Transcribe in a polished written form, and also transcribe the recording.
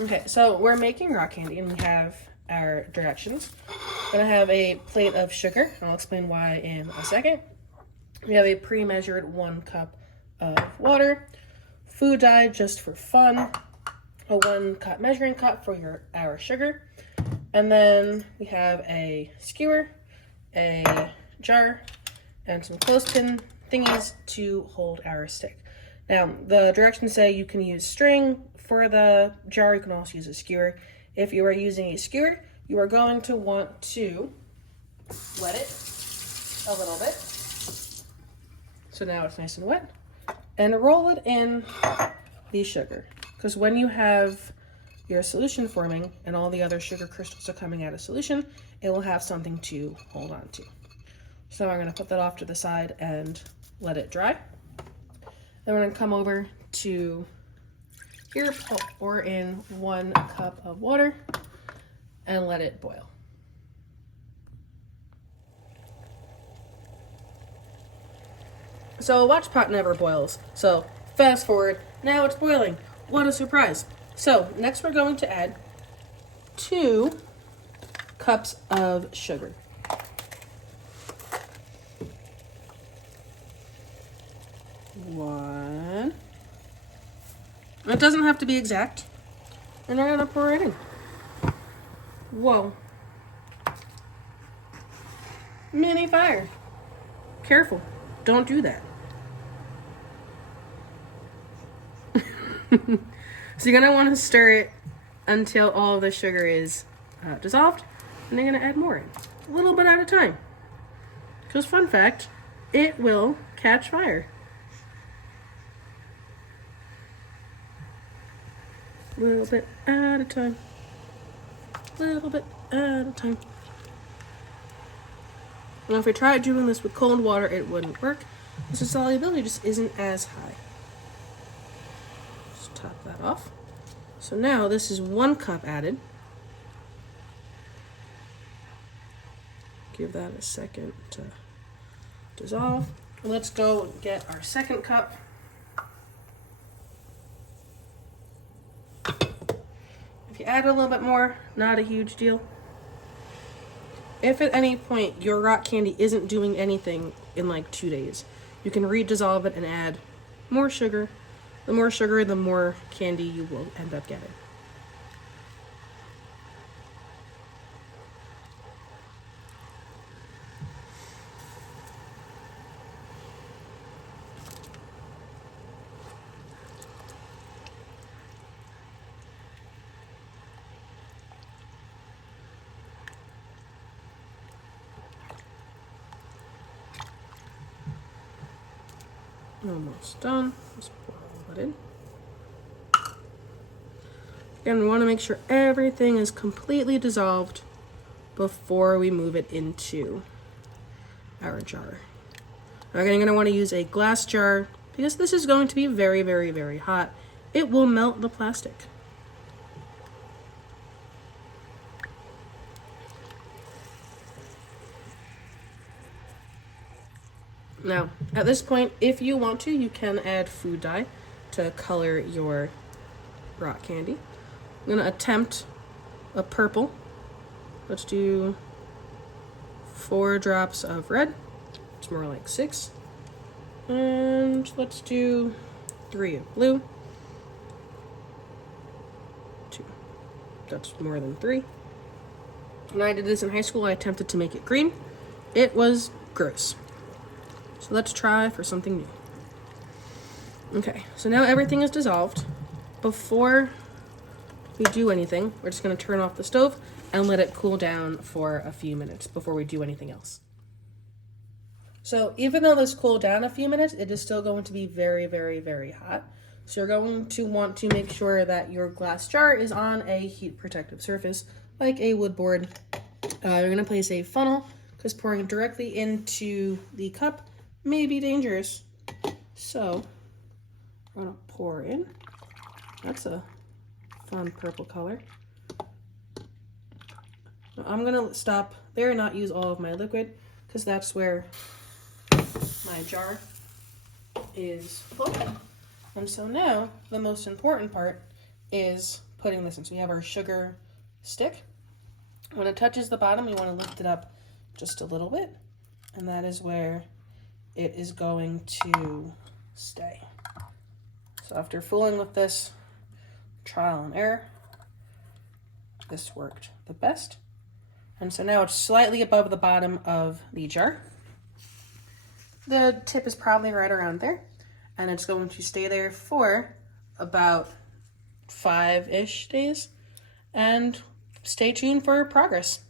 Okay, so we're making rock candy and we have our directions. We're gonna have a plate of sugar. I'll explain why in a second. We have a pre-measured 1 cup of water, food dye just for fun, a 1 cup measuring cup for our sugar, and then we have a skewer, a jar, and some clothespin thingies to hold our stick. Now, the directions say you can use string for the jar. You can also use a skewer. If you are using a skewer, you are going to want to wet it a little bit. So now it's nice and wet. And roll it in the sugar. Because when you have your solution forming and all the other sugar crystals are coming out of solution, it will have something to hold on to. So I'm going to put that off to the side and let it dry. Then we're going to come over to here, pour in 1 cup of water and let it boil. So a watch pot never boils. So fast forward, now it's boiling. What a surprise. So next we're going to add 2 cups of sugar. One. It doesn't have to be exact. And I'm gonna pour it in. Whoa. Mini fire. Careful. Don't do that. So you're gonna want to stir it until all of the sugar is dissolved, and then you're gonna add more in, a little bit at a time. Because fun fact, it will catch fire. A little bit at a time. A little bit at a time. Now if we tried doing this with cold water, it wouldn't work. Because the solubility just isn't as high. Just top that off. So now this is 1 cup added. Give that a second to dissolve. Let's go get our 2nd cup. If you add a little bit more, not a huge deal. If at any point your rock candy isn't doing anything in like 2 days, you can re-dissolve it and add more sugar. The more sugar, the more candy you will end up getting. Almost done. Just pour it in. Again, we want to make sure everything is completely dissolved before we move it into our jar. Again, you're going to want to use a glass jar because this is going to be very, very, very hot. It will melt the plastic. Now, at this point, if you want to, you can add food dye to color your rock candy. I'm going to attempt a purple. Let's do 4 drops of red. It's more like 6. And let's do 3 of blue. 2. That's more than 3. When I did this in high school, I attempted to make it green. It was gross. So let's try for something new. Okay, so now everything is dissolved. Before we do anything, we're just going to turn off the stove and let it cool down for a few minutes before we do anything else. So even though this cooled down a few minutes, it is still going to be very, very, very hot. So you're going to want to make sure that your glass jar is on a heat protective surface, like a wood board. You're going to place a funnel, because pouring directly into the cup may be dangerous. So I'm going to pour in. That's a fun purple color. Now I'm going to stop there and not use all of my liquid, because that's where my jar is full. And so now the most important part is putting this in. So we have our sugar stick. When it touches the bottom, we want to lift it up just a little bit, and that is where it is going to stay. So after fooling with this, trial and error, this worked the best. And so now it's slightly above the bottom of the jar. The tip is probably right around there, and it's going to stay there for about 5-ish days. And stay tuned for progress.